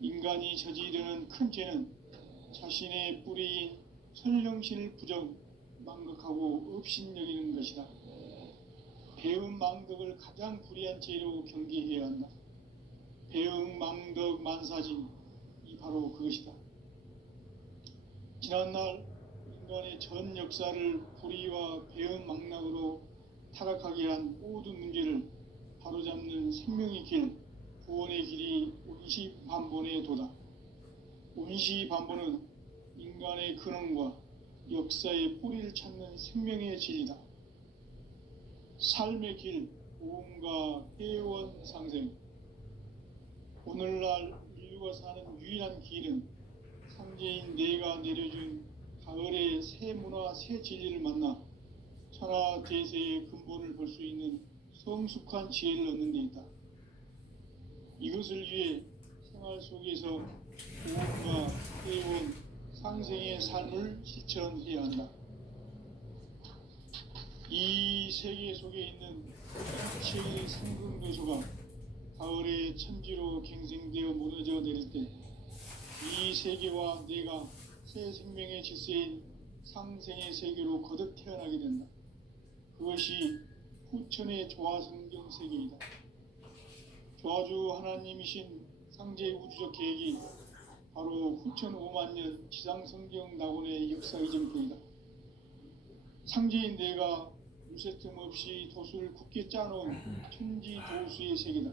인간이 저지르는 큰 죄는 자신의 뿌리인 선령신을 망각하고 업신여기는 것이다. 배음 망덕을 가장 불의한 죄로 경계해야 한다. 배음 망덕 만사진, 이 바로 그것이다. 지난날 인간의 전 역사를 불의와 배음 망락으로 타락하게 한 모든 문제를 바로잡는 생명의 길, 구원의 길이 온시반본의 도다. 온시반본은 인간의 근원과 역사의 뿌리를 찾는 생명의 진리다. 삶의 길, 보험과 회원 상생. 오늘날 인류가 사는 유일한 길은 상제인 내가 내려준 가을의 새 문화, 새 진리를 만나 천하 대세의 근본을 볼 수 있는 성숙한 지혜를 얻는 데 있다. 이것을 위해 생활 속에서 보험과 회원, 상생의 삶을 실천해야 한다. 이 세계 속에 있는 일체의 상승도서가 가을의 천지로 갱생되어 무너져 내릴 때 이 세계와 내가 새 생명의 질서인 상생의 세계로 거듭 태어나게 된다. 그것이 후천의 조화성경 세계이다. 조화주 하나님이신 상제 우주적 계획이 바로 후천 5만년 지상성경 낙원의 역사 이정표이다. 상제인 내가 무쇠 틈 없이 도수를 굳게 짜놓은 천지 도수의 세계다.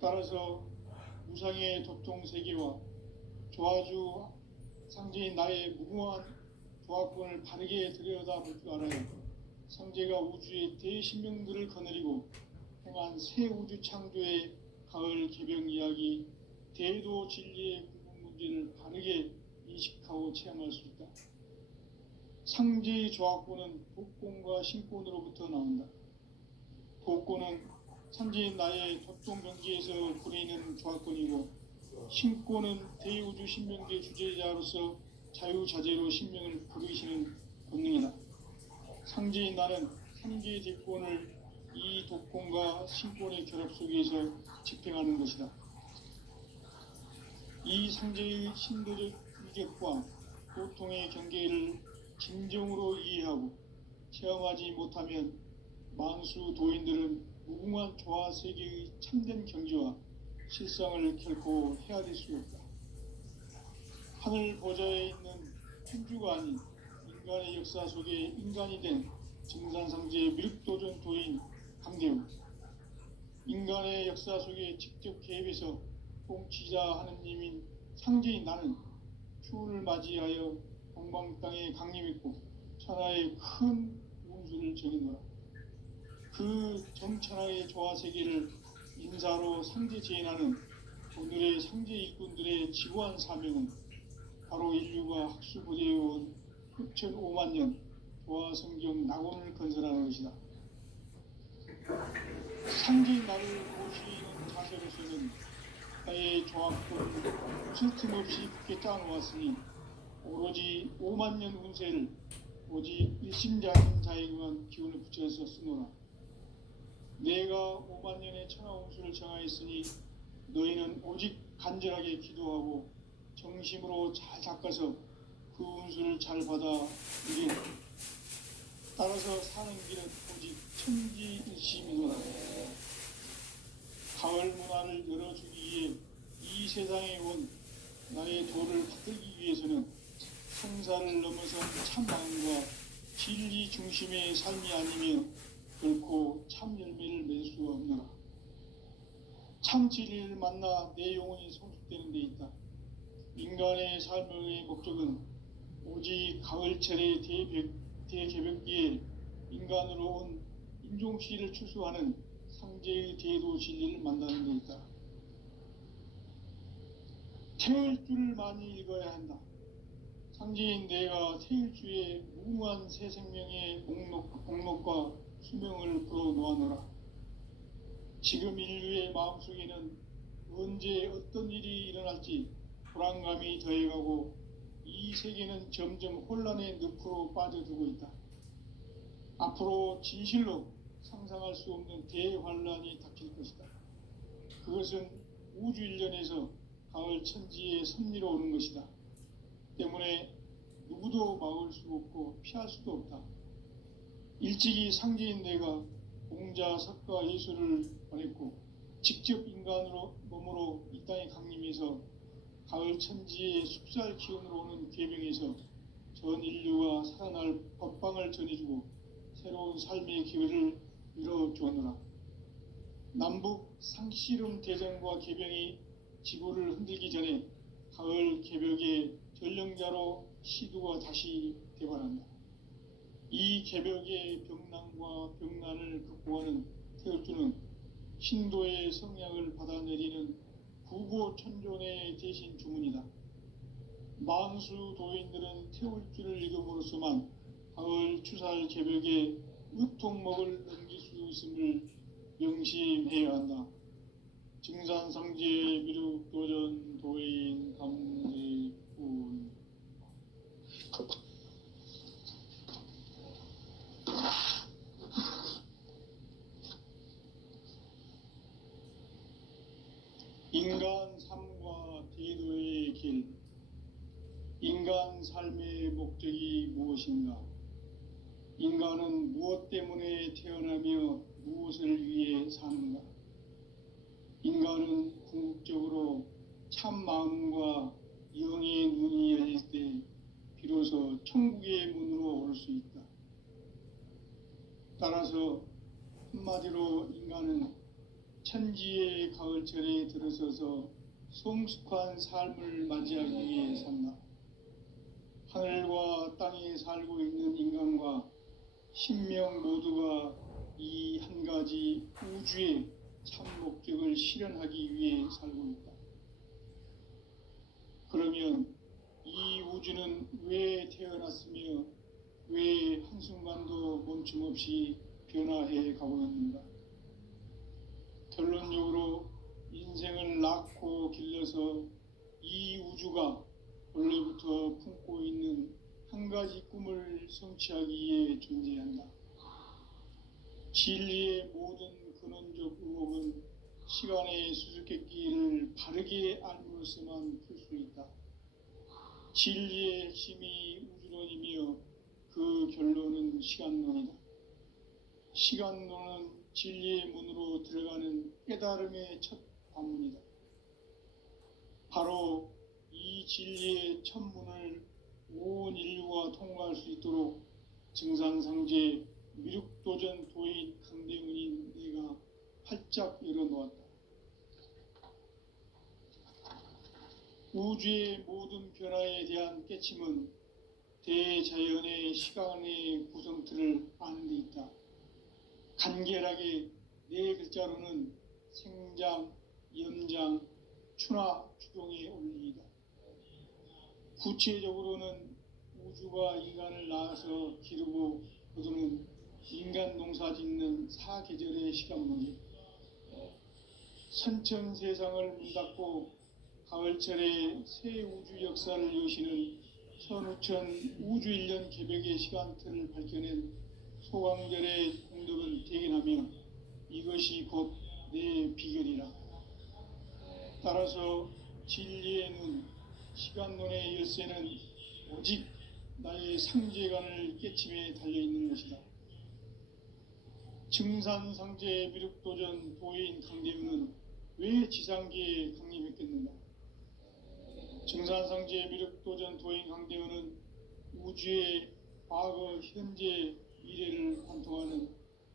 따라서 무상의 도통 세계와 조화주 상제인 나의 무궁한 조화권을 바르게 들여다볼 줄 알아야 상제가 우주의 대신명들을 거느리고 행한 새 우주 창조의 가을 개병 이야기, 대도 진리의 구분 문제를 바르게 인식하고 체험할 수 있다. 상제의 조화권은 독권과 신권으로부터 나온다. 독권은 상제인 나의 도통 경지에서 부리는 조화권이고, 신권은 대우주 신명계 주제자로서 자유자재로 신명을 부르시는 권능이다. 상제인 나는 상제의 대권을 이 독권과 신권의 결합 속에서 집행하는 것이다. 이 상제의 신도적 위격과 고통의 경계를 진정으로 이해하고 체험하지 못하면 만수 도인들은 무궁한 조화 세계의 참된 경지와 실상을 결코 헤아릴 수 없다. 하늘 보좌에 있는 천주가 아닌 인간의 역사 속에 인간이 된 증산상제의 미륵도전 도인 강대우, 인간의 역사 속에 직접 개입해서 통치자 하느님인 상제인 나는 추운을 맞이하여 동방 땅에 강림했고 천하의 큰 운수를 정해놓아 그 정천하의 조화세계를 인사로 상제 제인하는 오늘의 상제 일꾼들의 지구한 사명은 바로 인류가 학수고대해온 후천 5만년 조화성경 낙원을 건설하는 것이다. 상제인 나를 모시는 자세로서는 나의 조합권을 쉴 틈 없이 굳게 짜놓았으니 오로지 5만년 운세를 오직 일심자인 자에게만 기운을 붙여서 쓰노라. 내가 5만년의 천하 운수를 정하였으니 너희는 오직 간절하게 기도하고 정심으로 잘 닦아서 그 운수를 잘 받아 이기라. 따라서 사는 길은 오직 천지일심이노라. 가을 문화를 열어주기 위해 이 세상에 온 나의 도를 받들기 위해서는 성사를 넘어선 참 마음과 진리 중심의 삶이 아니면 결코 참 열매를 맺을 수가 없노라. 참 진리를 만나 내 영혼이 성숙되는 데 있다. 인간의 삶의 목적은 오직 가을철의 대개벽기에 인간으로 온 인종씨를 추수하는 상제의 대도 진리를 만나는 데 있다. 태을 줄을 많이 읽어야 한다. 상제인 내가 태일주의 무궁한 새 생명의 목록과 수명을 풀어놓아노라. 지금 인류의 마음속에는 언제 어떤 일이 일어날지 불안감이 더해가고 이 세계는 점점 혼란의 늪으로 빠져들고 있다. 앞으로 진실로 상상할 수 없는 대환란이 닥칠 것이다. 그것은 우주 일련에서 가을 천지의 섭리로 오는 것이다. 때문에 누구도 막을 수 없고 피할 수도 없다. 일찍이 상제인 내가 공자, 석가, 예수를 보냈고 직접 인간으로 몸으로 이 땅에 강림해서 가을 천지의 숲살 기운으로 오는 계명에서 전 인류가 살아날 법방을 전해주고 새로운 삶의 기회를 열어주었노라. 남북 상씨름 대전과 개병이 지구를 흔들기 전에 가을 개벽의 전령자로 시두가 다시 대관한다. 이 개벽의 병난과 병난을 극복하는 태울주는 신도의 성향을 받아내리는 구고천존의 대신 주문이다. 만수 도인들은 태울주를 읽음으로써만 가을 추살 개벽의 으통목을 넘길 수 있음을 명심해야 한다. 증산상제 미륵도전 도인 감대군. 인간 삶과 대도의 길. 인간 삶의 목적이 무엇인가? 인간은 무엇 때문에 태어나며 무엇을 위해 사는가? 인간은 궁극적으로 참 마음과 영의 눈이 열릴 때 비로소 천국의 문으로 올 수 있다. 따라서 한마디로 인간은 천지의 가을철에 들어서서 성숙한 삶을 맞이하기 위해 산다. 하늘과 땅에 살고 있는 인간과 신명 모두가 이 한 가지 우주의 참 목적을 실현하기 위해 살고 있다. 그러면 이 우주는 왜 태어났으며 왜 한순간도 멈춤 없이 변화해 가고 있는가? 결론적으로 인생을 낳고 길러서 이 우주가 원래부터 품고 있는 한 가지 꿈을 성취하기 위해 존재한다. 진리의 모든 근원적 의혹은 시간의 수수께끼를 바르게 알므로서만 풀 수 있다. 진리의 핵심이 우주론이며 그 결론은 시간론이다. 시간론은 진리의 문으로 들어가는 깨달음의 첫 관문이다. 바로 이 진리의 첫 문을 온 인류가 통과할 수 있도록 증산상제 미륵도전 도인 강대문인 내가 활짝 열어놓았다. 우주의 모든 변화에 대한 깨침은 대자연의 시간의 구성틀을 아는 데 있다. 간결하게 네 글자로는 생장, 염장, 추나 추동의 원리이다. 구체적으로는 우주가 인간을 낳아서 기르고 거두는 인간 농사 짓는 사계절의 시간문이 선천 세상을 문 닫고 가을철에 새 우주 역사를 여시는 선우천 우주 1년 개벽의 시간틀을 밝혀낸 소강절의 공덕은 대견하며 이것이 곧 내 비결이라. 따라서 진리의 눈, 시간론의 열쇠는 오직 나의 상제관을 깨침에 달려있는 것이다. 증산상제 미륵도전 도인 강대우는 왜 지상계에 강림했겠는가? 증산상제 미륵도전 도인 강대우는 우주의 과거, 현재, 미래를 관통하는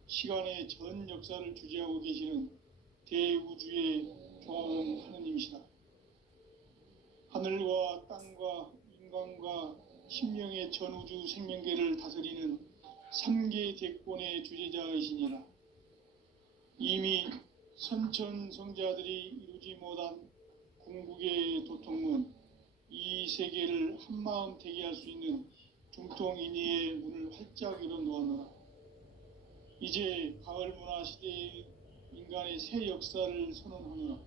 시간의 전 역사를 주재하고 계시는 대우주의 조화원 하느님이시다. 하늘과 땅과 인간과 신명의 전우주 생명계를 다스리는 3계 대권의 주재자이시니라. 이미 선천성자들이 이루지 못한 궁극의 도통문, 이 세계를 한마음 되게 할 수 있는 중통인의의 문을 활짝 열어놓았노라. 이제 가을 문화 시대의 인간의 새 역사를 선언하노라.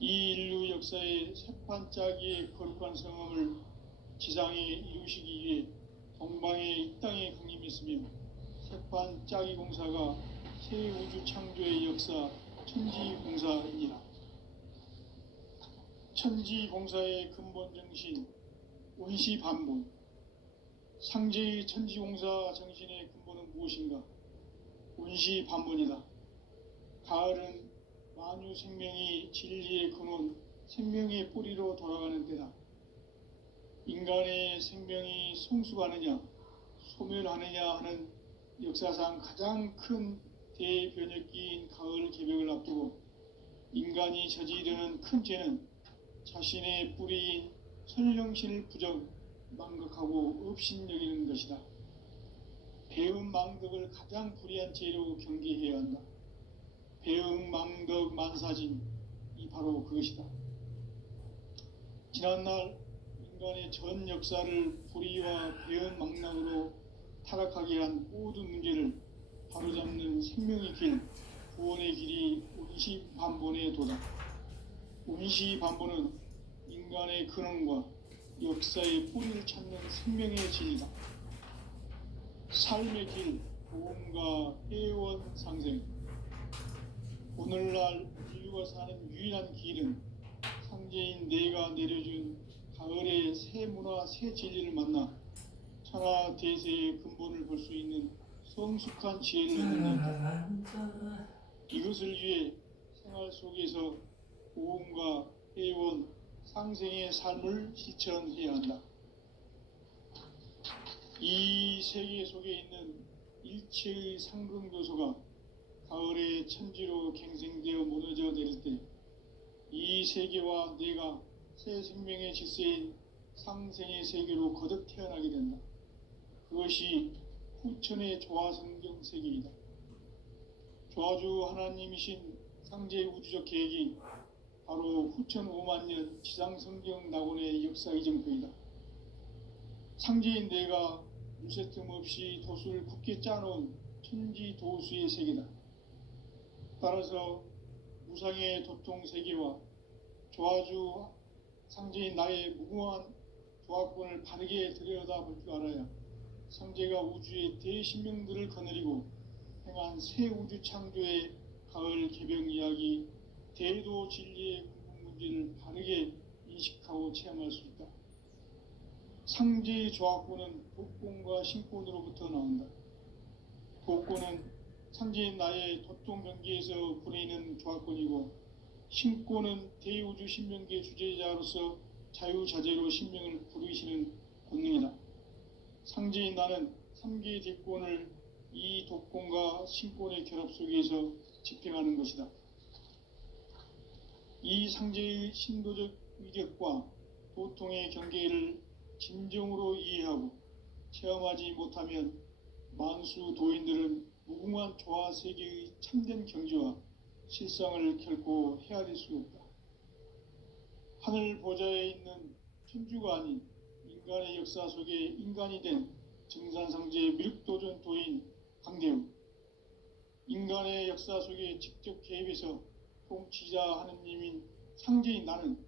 이 인류 역사의 새판짜기의 거룩한 성험을 지상에 이루시기 위해 동방의 이 땅에 강림했으며 새판짜기 공사가 새 우주 창조의 역사 천지공사이니라. 천지공사의 근본 정신, 원시반본. 상제의 천지공사 정신의 근본은 무엇인가? 원시반본이다. 가을은 만유 생명이 진리의 근원, 생명의 뿌리로 돌아가는 때다. 인간의 생명이 성숙하느냐, 소멸하느냐 하는 역사상 가장 큰 대변혁기인 가을 개벽을 앞두고 인간이 저지르는 큰 죄는 자신의 뿌리인 선령신을 부정, 망각하고 업신여기는 것이다. 배은망덕을 가장 불의한 죄로 경계해야 한다. 배은망덕 만사진이 바로 그것이다. 지난날 인간의 전 역사를 불의와 배은망락으로 타락하게 한 모든 문제를 바로잡는 생명의 길, 구원의 길이 원시반본의 도다. 원시반본은 인간의 근원과 역사의 뿌리를 찾는 생명의 진리다. 삶의 길, 보험과 해원 상생. 오늘날 인류가 사는 유일한 길은 상제인 내가 내려준 가을의 새 문화, 새 진리를 만나 천하 대세의 근본을 볼 수 있는 성숙한 지혜를 얻는 데 이것을 위해 생활 속에서 보험과 해원, 상생의 삶을 실천해야 한다. 이 세계 속에 있는 일체의 상근교소가 가을의 천지로 갱생되어 무너져 내릴 때 이 세계와 내가 새 생명의 질서인 상생의 세계로 거듭 태어나게 된다. 그것이 후천의 조화성경 세계이다. 조화주 하나님이신 상제의 우주적 계획이 바로 후천 5만년 지상성경 낙원의 역사 이정표이다. 상제인 내가 무쇠 틈 없이 도수를 굳게 짜놓은 천지 도수의 세계다. 따라서 무상의 도통 세계와 조화주 상제인 나의 무궁한 조화권을 바르게 들여다볼 줄 알아야 상제가 우주의 대신명들을 거느리고 행한 새 우주 창조의 가을 개벽 이야기, 대도 진리의 궁극 문제를 바르게 인식하고 체험할 수 있다. 상제의 조화권은 도권과 신권으로부터 나온다. 도권은 상제인 나의 도통 경계에서 부리는 조화권이고, 신권은 대우주 신명계 주제자로서 자유자재로 신명을 부르시는 권능이다. 상제인 나는 3개의 대권을 이 도권과 신권의 결합 속에서 집행하는 것이다. 이 상제의 신도적 위력과 도통의 경계를 진정으로 이해하고 체험하지 못하면 만수 도인들은 무궁한 조화 세계의 참된 경지와 실상을 결코 헤아릴 수 없다. 하늘 보좌에 있는 천주가 아닌 인간의 역사 속에 인간이 된 증산상제의 미륵도전 도인 강대우, 인간의 역사 속에 직접 개입해서 통치자 하느님인 상제인 나는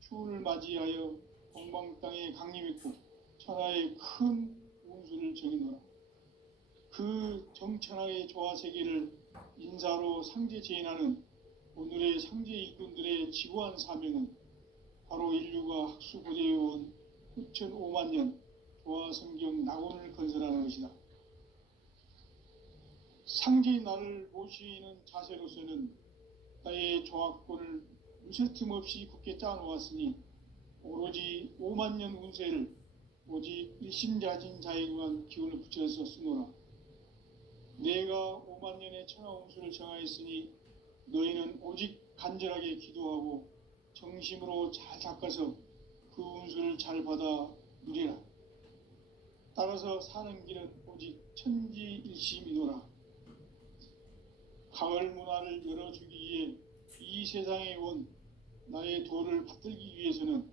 추운을 맞이하여 동방 땅에 강림했고 천하의 큰 운수를 정의노라. 그 정천하의 조화 세계를 인사로 상제 제인하는 오늘의 상제 일꾼들의 지구한 사명은 바로 인류가 학수고대해온 후천 5만년 조화 성경 낙원을 건설하는 것이다. 상제인 나를 모시는 자세로서는 나의 조화권을 무쇠 틈 없이 굳게 짜놓았으니 오로지 5만년 운세를 오직 일심자진 자에게만 기운을 붙여서 쓰노라. 내가 5만년의 천하 운수를 정하였으니 너희는 오직 간절하게 기도하고 정심으로 잘 닦아서 그 운수를 잘 받아 누리라. 따라서 사는 길은 오직 천지일심이노라. 가을 문화를 열어주기 위해 이 세상에 온 나의 도를 받들기 위해서는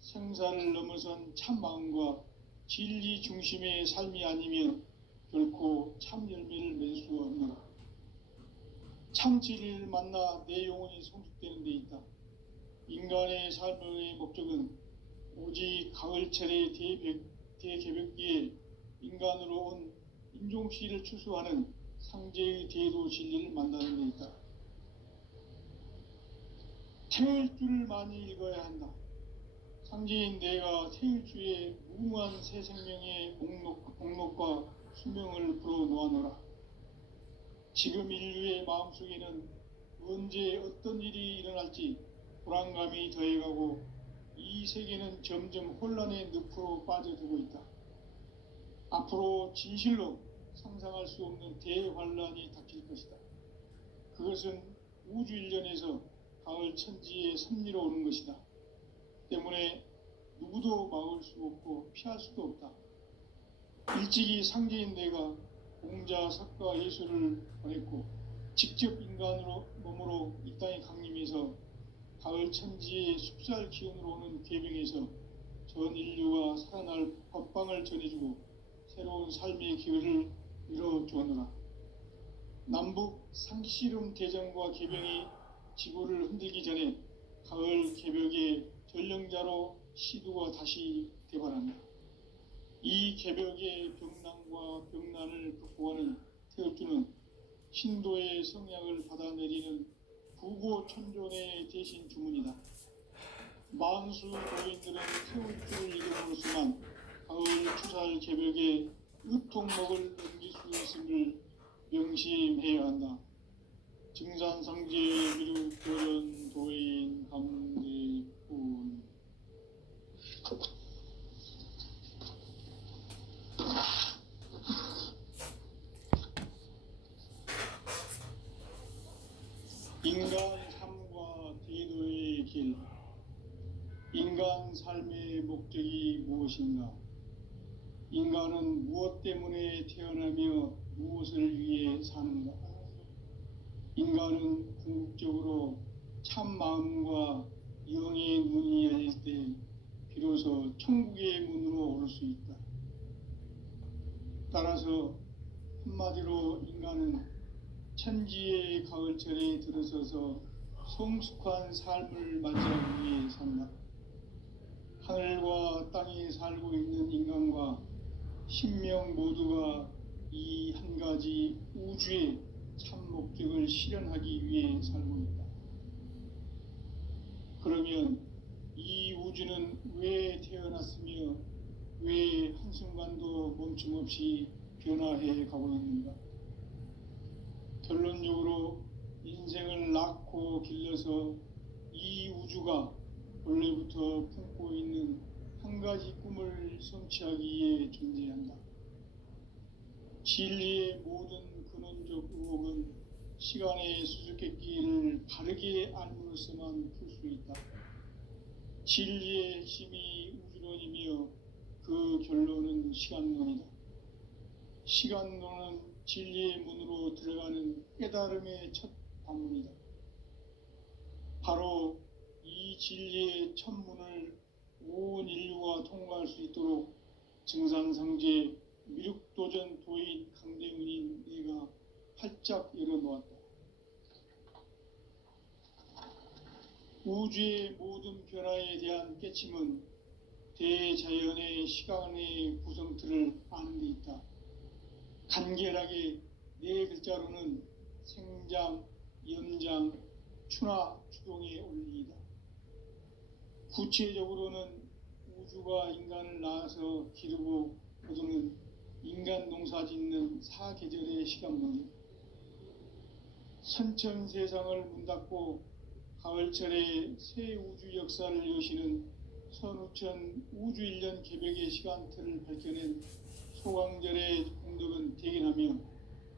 생사를 넘어선 참 마음과 진리 중심의 삶이 아니면 결코 참 열매를 맺을 수 없노라. 참 진리를 만나 내 영혼이 성숙되는 데 있다. 인간의 삶의 목적은 오직 가을철의 대개벽기에 인간으로 온 인종씨를 추수하는 상제의 대도 진리를 만나는 데 있다. 태일주를 많이 읽어야 한다. 상제인 내가 태일주의 무궁한 새 생명의 목록과 수명을 불어놓아노라. 지금 인류의 마음속에는 언제 어떤 일이 일어날지 불안감이 더해가고 이 세계는 점점 혼란의 늪으로 빠져들고 있다. 앞으로 진실로 상상할 수 없는 대환란이 닥칠 것이다. 그것은 우주 일련에서 가을 천지의 섭리로 오는 것이다. 때문에 누구도 막을 수 없고 피할 수도 없다. 일찍이 상제인 내가 공자, 석가, 예수를 보냈고 직접 인간으로 몸으로 이 땅에 강림해서 가을 천지의 숲살 기운으로 오는 계명에서 전 인류가 살아날 법방을 전해주고 새로운 삶의 기회를 이뤄주었노라. 남북 상씨름 대전과 계병이 지구를 흔들기 전에 가을 개벽의 전령자로 시두가 다시 대발한다. 이 개벽의 병난과 병난을 극복하는 태엽주는 신도의 성약을 받아내리는 부고천존의 대신 주문이다. 만수 도인들은 태엽주를 이름으로서만 가을 추살 개벽의 으통목을 넘길 수 있음을 명심해야 한다. 증산상제 미륵 도전 도인 감대군. 인간 삶과 대도의 길. 인간 삶의 목적이 무엇인가? 인간은 무엇 때문에 태어나며 무엇을 위해 사는가? 인간은 궁극적으로 참 마음과 영의 문이 열릴 때 비로소 천국의 문으로 오를 수 있다. 따라서 한마디로 인간은 천지의 가을철에 들어서서 성숙한 삶을 맞이하기 위해 산다. 하늘과 땅에 살고 있는 인간과 신명 모두가 이 한 가지 우주의 참 목적을 실현하기 위해 살고 있다. 그러면 이 우주는 왜 태어났으며 왜 한순간도 멈춤없이 변화해 가고 있는가? 결론적으로 인생을 낳고 길러서 이 우주가 원래부터 품고 있는 한 가지 꿈을 성취하기 위해 존재한다. 진리의 모든 근원적 의혹은 시간의 수수께끼를 바르게 알므로서만 풀 수 있다. 진리의 핵심이 우주론이며 그 결론은 시간론이다. 시간론은 진리의 문으로 들어가는 깨달음의 첫 방문이다. 바로 이 진리의 첫 문을 온 인류가 통과할 수 있도록 증산상제 미륵도전 도인 강대문인 내가 활짝 열어놓았다. 우주의 모든 변화에 대한 깨침은 대자연의 시간의 구성틀을 아는 데 있다. 간결하게 네 글자로는 생장, 연장, 추나 추동의 원리이다. 구체적으로는 우주가 인간을 낳아서 기르고 거두는 인간 농사 짓는 사계절의 시간론이다. 선천 세상을 문 닫고 가을철에 새 우주 역사를 여시는 선우천 우주일년 개벽의 시간틀을 밝혀낸 소강절의 공덕은 대견하며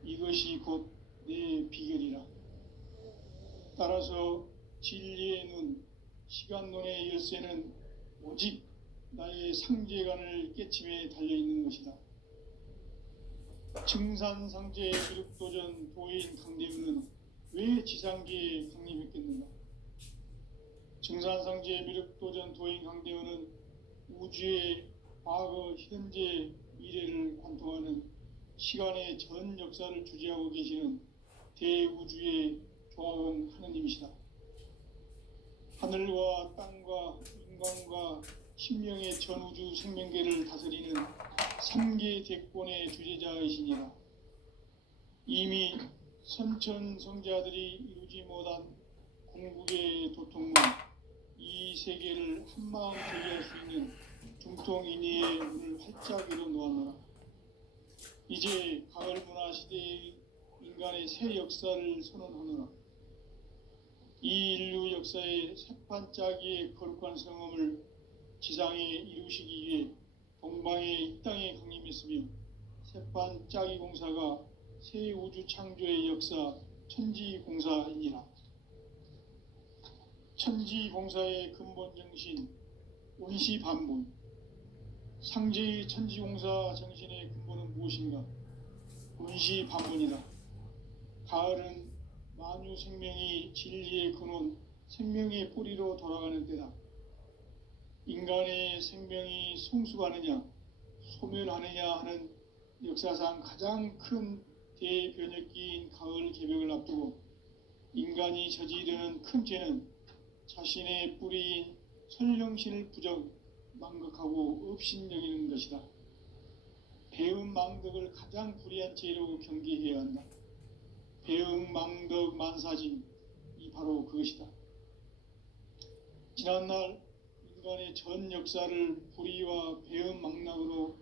이것이 곧 내 비결이라. 따라서 진리의 눈, 시간론의 열쇠는 오직 나의 상제관을 깨침에 달려있는 것이다. 증산상제 미륵도전 도인 강대문은 왜 지상계에 강림했겠는가? 증산상제 미륵도전 도인 강대문은 우주의 과거, 현재, 미래를 관통하는 시간의 전 역사를 주재하고 계시는 대우주의 조화원 하느님이시다. 하늘과 땅과 인간과 신명의 전우주 생명계를 다스리는 3계 대권의 주재자이시니라. 이미 선천성자들이 이루지 못한 건국의 도통문 이 세계를 한마음 되게 할 수 있는 중통인의의 문을 활짝 열어 놓았노라. 이제 가을 문화 시대의 인간의 새 역사를 선언하노라. 이 인류 역사의 새판짜기의 거룩한 성험을 지상에 이루시기 위해 동방의 이 땅에 강림했으며 새판짜기 공사가 새 우주 창조의 역사 천지공사이니라. 천지공사의 근본 정신 원시반본. 상제의 천지공사 정신의 근본은 무엇인가? 원시반본이다. 가을은 만유 생명이 진리의 근원, 생명의 뿌리로 돌아가는 때다. 인간의 생명이 성숙하느냐, 소멸하느냐 하는 역사상 가장 큰 대변혁기인 가을 개벽을 앞두고 인간이 저지르는 큰 죄는 자신의 뿌리인 설령신을 부정, 망극하고 업신여기는 것이다. 배음 망덕을 가장 불의한 죄로 경계해야 한다. 배음 망덕 만사진, 이 바로 그것이다. 지난날 인간의 전 역사를 불의와 배음 망락으로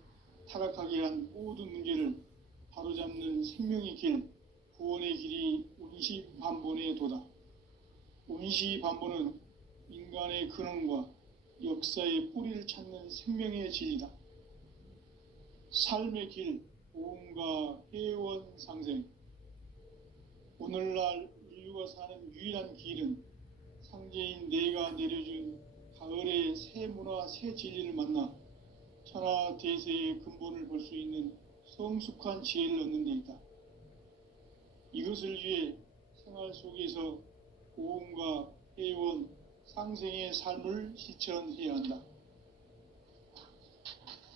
타락하게 한 모든 문제를 바로잡는 생명의 길, 구원의 길이 원시반본의 도다. 원시반본은 인간의 근원과 역사의 뿌리를 찾는 생명의 진리다. 삶의 길, 보험과 회원 상생. 오늘날 인류가 사는 유일한 길은 상제인 내가 내려준 가을의 새 문화, 새 진리를 만나 천하 대세의 근본을 볼 수 있는 성숙한 지혜를 얻는 데 있다. 이것을 위해 생활 속에서 보험과 회원, 상생의 삶을 실천해야 한다.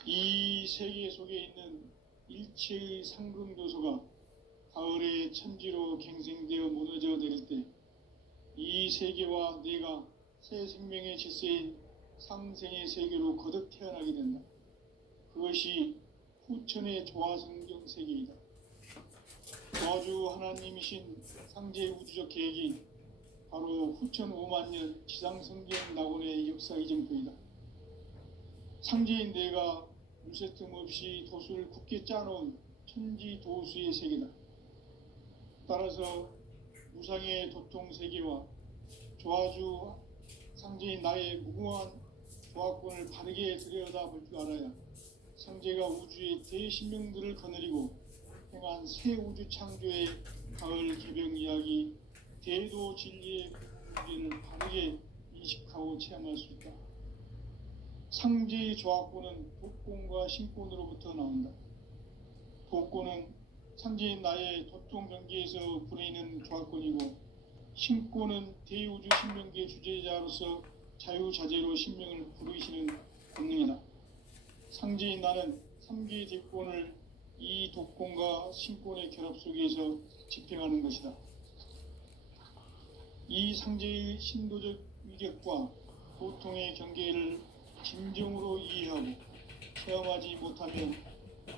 이 세계 속에 있는 일체의 상금요소가 가을의 천지로 갱생되어 무너져 내릴 때 이 세계와 내가 새 생명의 질서인 상생의 세계로 거듭 태어나게 된다. 그것이 후천의 조화성경 세계이다. 조화주 하나님이신 상제 우주적 계획이 바로 후천 5만 년 지상성경 낙원의 역사 이정표이다. 상제인 내가 물새 틈 없이 도수를 굳게 짜놓은 천지 도수의 세계다. 따라서 무상의 도통 세계와 조화주 상제인 나의 무궁한 조화권을 바르게 들여다볼 줄 알아야 상제가 우주의 대신명들을 거느리고 행한 새 우주 창조의 가을 개벽 이야기, 대도 진리의 문제를 바르게 인식하고 체험할 수 있다. 상제의 조화권은 독권과 신권으로부터 나온다. 독권은 상제인 나의 도통 경계에서 부리는 조화권이고, 신권은 대우주 신명계 주제자로서 자유자재로 신명을 부르시는 권능이다. 상제인 나는 3개의 대권을 이 독권과 신권의 결합 속에서 집행하는 것이다. 이 상제의 신도적 위격과 도통의 경계를 진정으로 이해하고 체험하지 못하면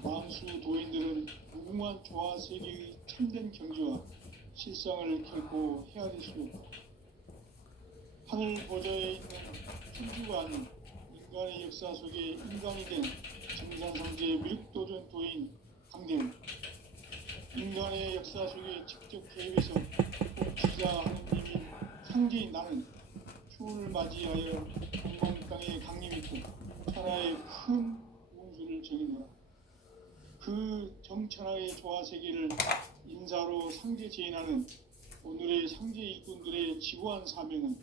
만수 도인들은 무궁한 조화 세계의 참된 경지와 실상을 결코 헤아릴 수 없다. 하늘 보좌에 있는 천주가 아닌 인간의 역사 속에 인간이 된 정산상제의 밀도전 도인 강대우, 인간의 역사 속에 직접 개입해서 복지자 하느님인 상제인 나는 추운을 맞이하여 동방 땅에 강림했고 천하의 큰 운수를 정해놓아 그 정천하의 조화 세계를 인사로 상제 제인하는 오늘의 상제 일꾼들의 지구한 사명은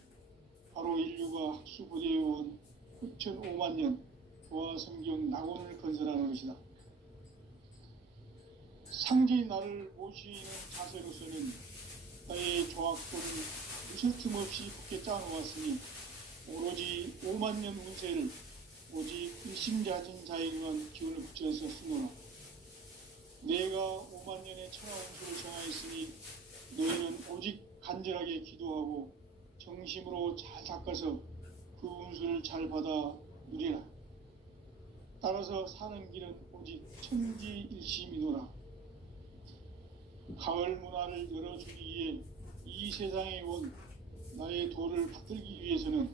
바로 인류가 학수고대해온 후천 5만 년 조화 성경 낙원을 건설하는 것이다. 상제인 나를 모시는 자세로서는 나의 조화권을 무슨 틈 없이 굳게 짜놓았으니 오로지 5만 년 운세를 오직 일심자진 자에게만 기운을 붙여서 쓰노라. 내가 5만 년의 천하 운수를 정하였으니 너희는 오직 간절하게 기도하고 정심으로 잘 닦아서 그 운수를 잘 받아 누리라. 따라서 사는 길은 오직 천지일심이노라. 가을 문화를 열어주기 위해 이 세상에 온 나의 도를 받들기 위해서는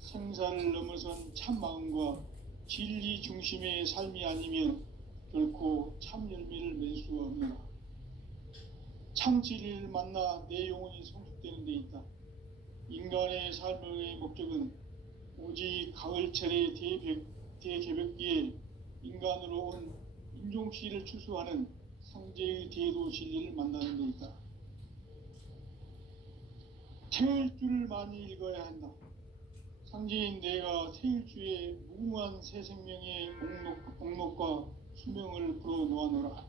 생사를 넘어선 참 마음과 진리 중심의 삶이 아니면 결코 참 열매를 맺을 수가 없노라. 참 진리를 만나 내 영혼이 성숙되는 데 있다. 인간의 삶의 목적은 오직 가을철의 대개벽기에 인간으로 온 인종씨를 추수하는 상제의 대도 진리를 만나는 데 있다. 태일주를 많이 읽어야 한다. 상제인 내가 태일주의 무궁한 새 생명의 목록과 수명을 풀어놓아노라.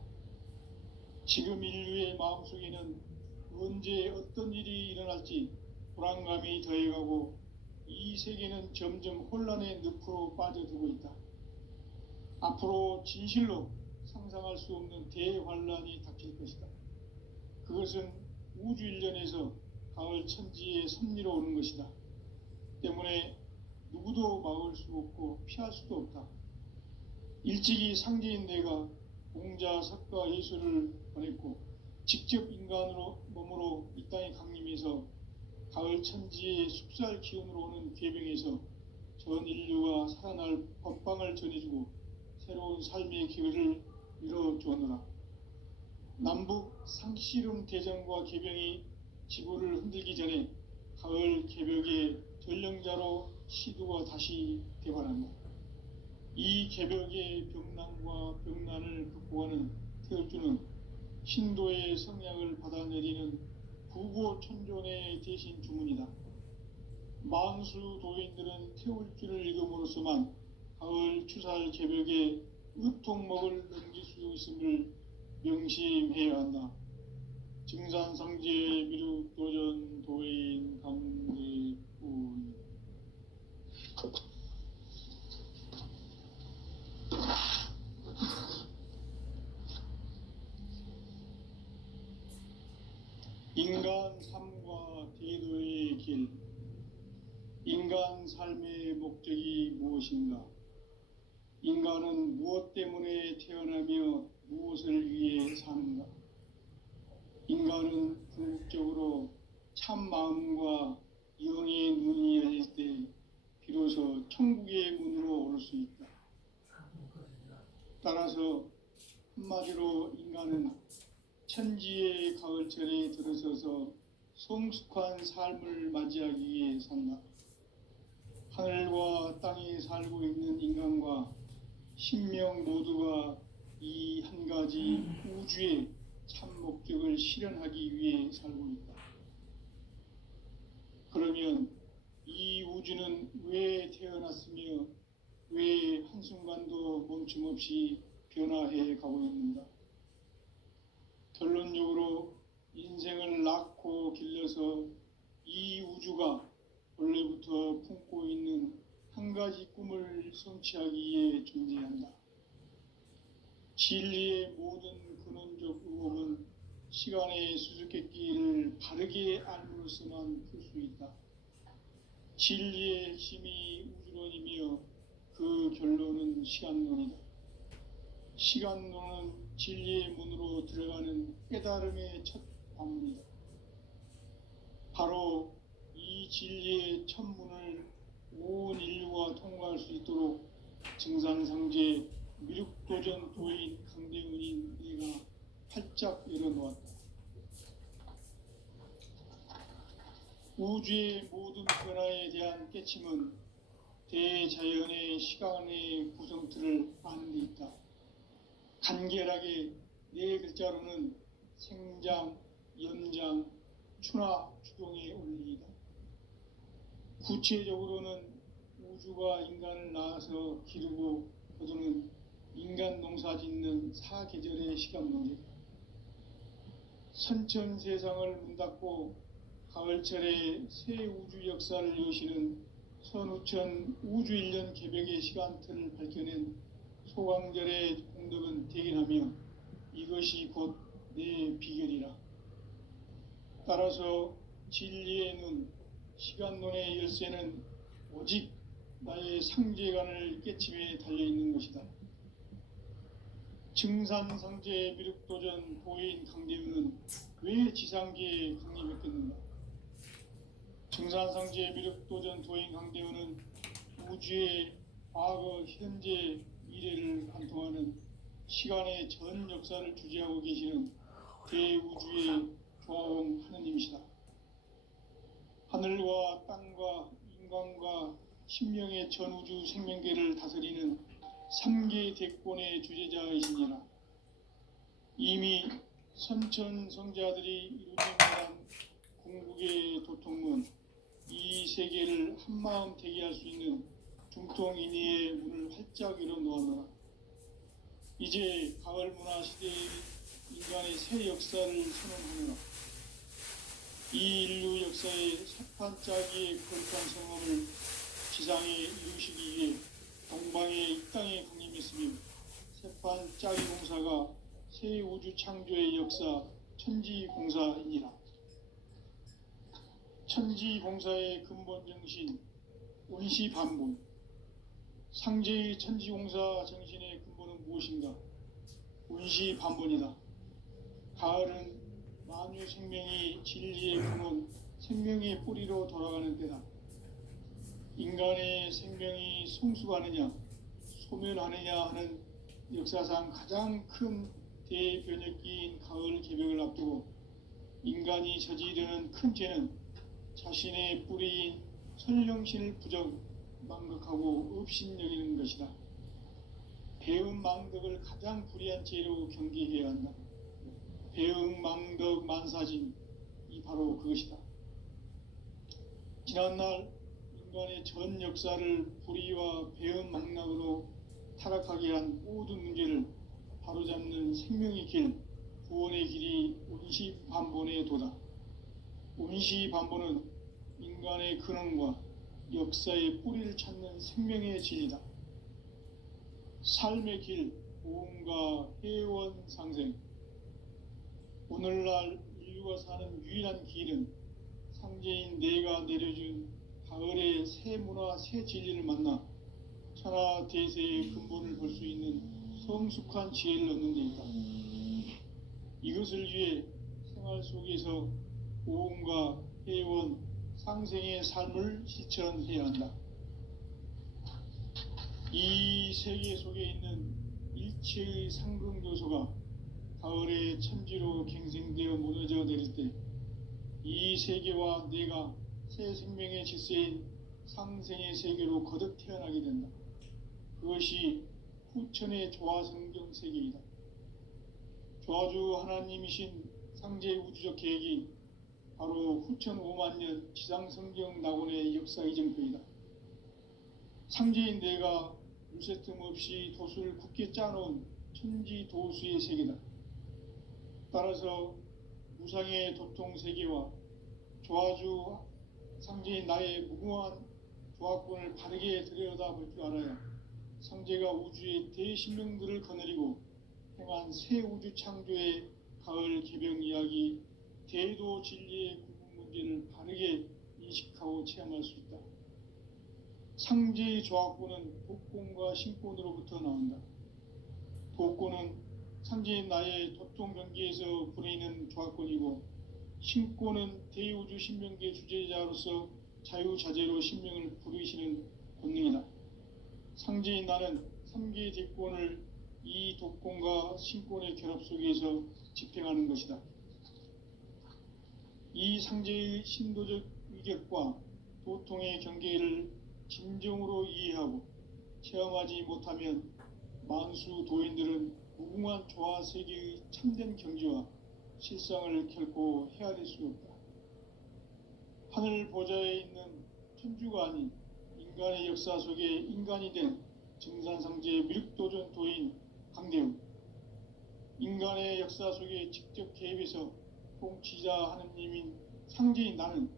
지금 인류의 마음속에는 언제 어떤 일이 일어날지 불안감이 더해가고 이 세계는 점점 혼란의 늪으로 빠져들고 있다. 앞으로 진실로 상상할 수 없는 대환란이 닥칠 것이다. 그것은 우주 일련에서 가을 천지의 섭리로 오는 것이다. 때문에 누구도 막을 수 없고 피할 수도 없다. 일찍이 상제인 내가 공자, 석가, 예수를 보냈고 직접 인간으로 몸으로 이 땅에 강림해서 가을 천지의 숲살 기운으로 오는 궤병에서 전 인류가 살아날 법방을 전해주고 새로운 삶의 기회를 열어주었노라. 남북 상씨름 대전과 개병이 지구를 흔들기 전에 가을 개벽의 전령자로 시두가 다시 개발한다. 이 개벽의 병난과 병난을 극복하는 태울주는 신도의 성약을 받아내리는 부고천존의 대신 주문이다. 만수 도인들은 태울주를 읽음으로써만 가을 추살 개벽의 의통목을 넘길 수 있음을 명심해야 한다. 증산상제 미륵도전 도인 강대군. 인간 삶과 대도의 길. 인간 삶의 목적이 무엇인가? 인간은 무엇 때문에 태어나며 무엇을 위해 사는가? 인간은 궁극적으로 참 마음과 영의 눈이 열릴 때 비로소 천국의 문으로 올 수 있다. 따라서 한마디로 인간은 천지의 가을철에 들어서서 성숙한 삶을 맞이하기 위해 산다. 하늘과 땅에 살고 있는 인간과 신명 모두가 이 한 가지 우주의 참 목적을 실현하기 위해 살고 있다. 그러면 이 우주는 왜 태어났으며 왜 한순간도 멈춤없이 변화해 가고 있는가? 결론적으로 인생을 낳고 길러서 이 우주가 원래부터 품고 있는 한 가지 꿈을 성취하기 위해 존재한다. 진리의 모든 근원적 의혹은 시간의 수수께끼를 바르게 알므로서만 풀 수 있다. 진리의 핵심이 우주론이며 그 결론은 시간론이다. 시간론은 진리의 문으로 들어가는 깨달음의 첫 방문이다. 바로 이 진리의 첫 문을 온 인류가 통과할 수 있도록 증산상제 미륵도전 도인 강대훈인 내가 활짝 열어놓았다. 우주의 모든 변화에 대한 깨침은 대자연의 시간의 구성틀을 아는 데 있다. 간결하게 네 글자로는 생장, 연장, 추나 추동의 원리이다. 구체적으로는 우주가 인간을 낳아서 기르고 거두는 인간 농사 짓는 사계절의 시간론이다. 선천 세상을 문 닫고 가을철에 새 우주 역사를 여시는 선우천 우주일년 개벽의 시간틀을 밝혀낸 소강절의 공덕은 대견하며 이것이 곧 내 비결이라. 따라서 진리의 눈, 시간론의 열쇠는 오직 나의 상제관을 깨침에 달려있는 것이다. 증산상제 미륵도전 도인 강대훈은 왜 지상계에 강림했겠는가? 증산상제 미륵도전 도인 강대원은 우주의 과거, 현재, 미래를 관통하는 시간의 전 역사를 주재하고 계시는 대우주의 조화원 하느님이시다. 하늘과 땅과 인간과 신명의 전우주 생명계를 다스리는 3개 대권의 주재자이시니라. 이미 선천성자들이 이루어진 궁극의 도통문, 이 세계를 한마음 대기할 수 있는 중통인의의 문을 활짝 열어 놓았노라. 이제 가을 문화 시대의 인간의 새 역사를 선언하노라. 이 인류 역사의 석판짜기의 거룩한 성함을 지상에 이루시기 위해 동방의 이 땅에 강림했으며 세판짜기 공사가 새 우주 창조의 역사 천지공사이니라. 천지공사의 근본 정신 운시반본. 상제의 천지공사 정신의 근본은 무엇인가? 운시반본이다. 가을은 만유 생명이 진리의 근원, 생명의 뿌리로 돌아가는 때다. 인간의 생명이 성숙하느냐, 소멸하느냐 하는 역사상 가장 큰 대변혁기인 가을 개벽을 앞두고 인간이 저지르는 큰 죄는 자신의 뿌리인 선령신을 망각하고 업신여기는 것이다. 배은망덕을 가장 불의한 죄로 경계해야 한다. 배은망덕 만사진이 바로 그것이다. 지난날 인간의 전 역사를 불의와 배은망락으로 타락하게 한 모든 문제를 바로잡는 생명의 길, 구원의 길이 운시반본의 도다. 운시반본은 인간의 근원과 역사의 뿌리를 찾는 생명의 진리다. 삶의 길, 보험과 회원 상생. 오늘날 인류가 사는 유일한 길은 상제인 내가 내려준 가을의 새 문화, 새 진리를 만나 천하 대세의 근본을 볼 수 있는 성숙한 지혜를 얻는 데 있다. 이것을 위해 생활 속에서 보험과 회원, 상생의 삶을 실천해야 한다. 이 세계 속에 있는 일체의 상승교소가 가을의 천지로 갱생되어 무너져 내릴 때 이 세계와 내가 새 생명의 질서인 상생의 세계로 거듭 태어나게 된다. 그것이 후천의 조화성경 세계이다. 조화주 하나님이신 상제 우주적 계획이 바로 후천 5만년 지상성경 낙원의 역사 이정표이다. 상제인 내가 물새 틈 없이 도수를 굳게 짜놓은 천지 도수의 세계다. 따라서 무상의 도통 세계와 조화주 상제인 나의 무궁한 조화권을 바르게 들여다볼 줄 알아야 상제가 우주의 대신명들을 거느리고 행한 새 우주 창조의 가을 개병 이야기, 대도 진리의 구분 문제를 바르게 인식하고 체험할 수 있다. 상제의 조화권은 독권과 신권으로부터 나온다. 독권은 상제인 나의 도통 경계에서 부리는 조화권이고, 신권은 대우주 신명계 주제자로서 자유자재로 신명을 부르시는 본능이다. 상제인 나는 3개의 대권을 이 독권과 신권의 결합 속에서 집행하는 것이다. 이 상제의 신도적 위격과 도통의 경계를 진정으로 이해하고 체험하지 못하면 만수 도인들은 무궁한 조화 세계의 참된 경지와 실상을 결코 헤아릴 수 없다. 하늘 보좌에 있는 천주가 아닌 인간의 역사 속에 인간이 된 증산상제 미륵도전 도인 강대훈. 인간의 역사 속에 직접 개입해서 통치자 하느님인 상제인 나는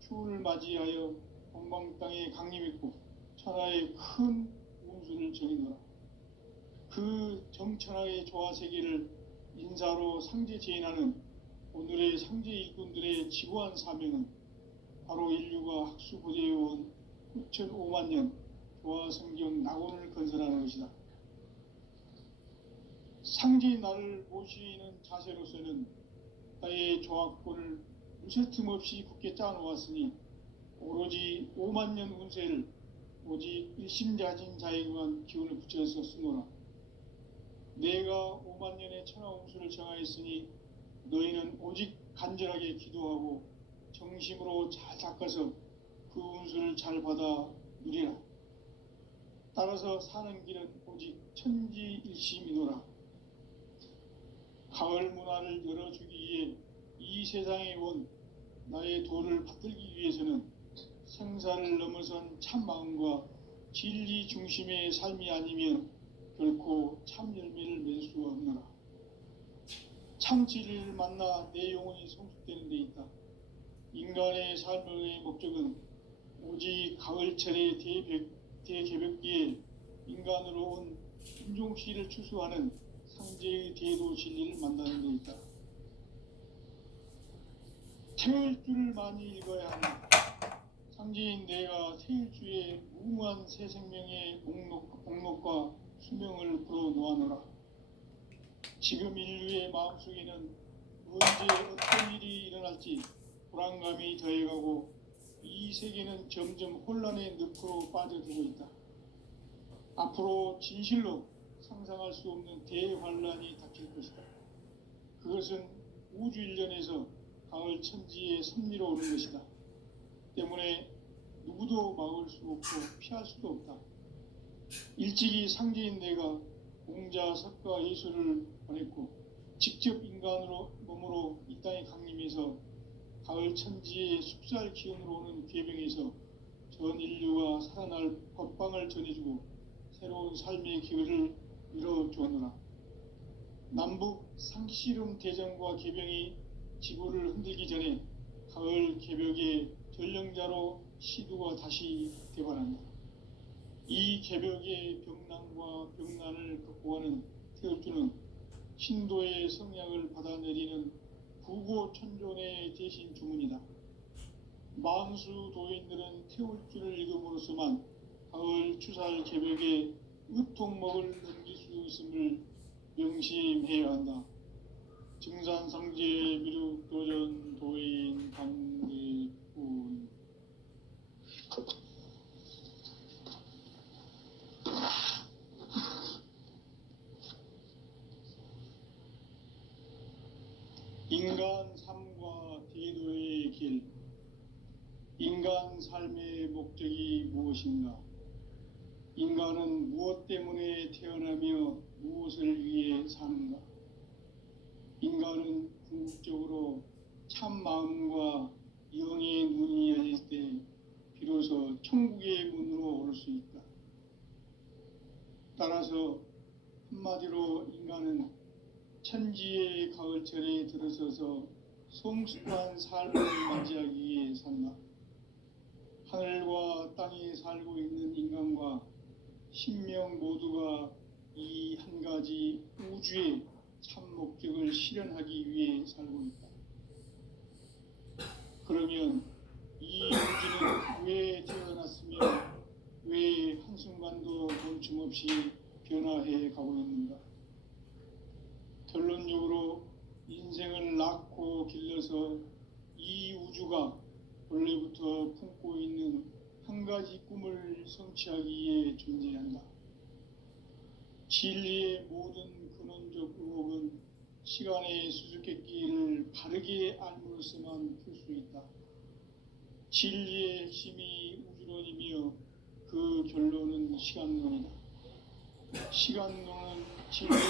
추운을 맞이하여 동방 땅에 강림했고 천하의 큰 운수를 정의노라. 그 정천하의 조화세계를 인사로 상제 제인하는 오늘의 상제 일꾼들의 지구한 사명은 바로 인류가 학수고대해온 9,5만 년 조화성경 낙원을 건설하는 것이다. 상제인 나를 모시는 자세로서는 나의 조화권을 무쇠 틈 없이 굳게 짜놓았으니 오로지 5만 년 운세를 오직 일심자진 자에게만 기운을 붙여서 쓰노라. 내가 5만 년의 천하 운수를 정하였으니 너희는 오직 간절하게 기도하고 정심으로 잘 닦아서 그 운수를 잘 받아 누리라. 따라서 사는 길은 오직 천지일심이노라. 가을 문화를 열어주기 위해 이 세상에 온 나의 도를 받들기 위해서는 생사를 넘어선 참 마음과 진리 중심의 삶이 아니면 결코 참 열매를 맺을 수 없노라. 참 진리를 만나 내 영혼이 성숙되는 데 있다. 인간의 삶의 목적은 오직 가을철의 대개벽기에 인간으로 온 인종시를 추수하는 상제의 대도 진리를 만나는 데 있다. 태일주를 많이 읽어야 한다. 상제인 내가 태일주의 무궁한 새 생명의 목록과 수명을 풀어놓아노라. 지금 인류의 마음속에는 언제 어떤 일이 일어날지 불안감이 더해가고 이 세계는 점점 혼란의 늪으로 빠져들고 있다. 앞으로 진실로 상상할 수 없는 대환란이 닥칠 것이다. 그것은 우주 일련에서 가을 천지의 섭리로 오는 것이다. 때문에 누구도 막을 수 없고 피할 수도 없다. 일찍이 상제인 내가 공자, 석가, 예수를 보냈고 직접 인간으로 몸으로 이 땅에 강림해서 가을 천지의 숲살 기운으로 오는 괴병에서 전 인류가 살아날 법방을 전해주고 새로운 삶의 기회를 이뤄주었노라. 남북 상씨름 대전과 개병이 지구를 흔들기 전에 가을 개벽의 전령자로 시두가 다시 되관한다. 이 개벽의 병난과 병난을 극복하는 태울주는 신도의 성약을 받아내리는 구고천존의 대신 주문이다. 만수 도인들은 태울주를 읽음으로써만 가을 추살 개벽의 으통목을 넘길 수 있음을 명심해야 한다. 증산상제 미륵도전 도인 강대군. 인간 삶과 대도의 길. 인간 삶의 목적이 무엇인가? 인간은 무엇 때문에 태어나며 무엇을 위해 사는가? 인간은 궁극적으로 참 마음과 영의 눈이 열릴 때 비로소 천국의 문으로 오를 수 있다. 따라서 한마디로 인간은 천지의 가을철에 들어서서 성숙한 삶을 맞이하기 위해 산다. 하늘과 땅에 살고 있는 인간과 신명 모두가 이 한 가지 우주의 참 목적을 실현하기 위해 살고 있다. 그러면 이 우주는 왜 태어났으며 왜 한순간도 멈춤없이 변화해 가고 있는가? 결론적으로 인생을 낳고 길러서 이 우주가 원래부터 품고 있는 한 가지 꿈을 성취하기 위해 존재한다. 진리의 모든 근원적 의혹은 시간의 수수께끼를 바르게 알므로서만 풀 수 있다. 진리의 핵심이 우주론이며 그 결론은 시간론이다. 시간론은 진리의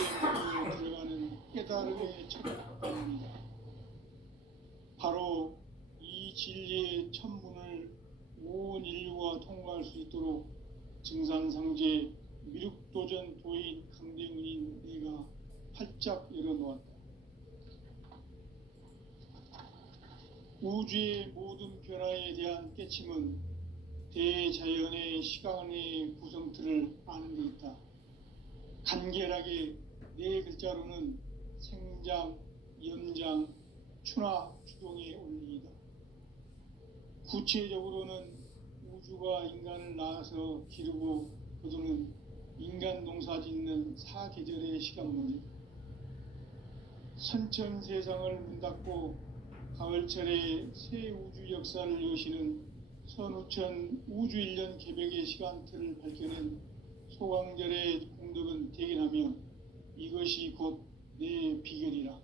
문에 들어가는 깨달음의 첫 단문이다. 바로 이 진리의 천문을 온 인류가 통과할 수 있도록 증산상제 미륵도전 도인 강대군인 내가 활짝 열어놓았다. 우주의 모든 변화에 대한 깨침은 대자연의 시간의 구성틀을 아는 데 있다. 간결하게 네 글자로는 생장, 연장, 추나, 추동의 원리이다. 구체적으로는 우주가 인간을 낳아서 기르고 거두는 인간 농사 짓는 사계절의 시간 문제. 선천 세상을 문 닫고 가을철에 새 우주 역사를 여시는 선우천 우주일년 개벽의 시간틀을 밝혀낸 소광절의 공덕은 대견하며 이것이 곧 내 비결이라.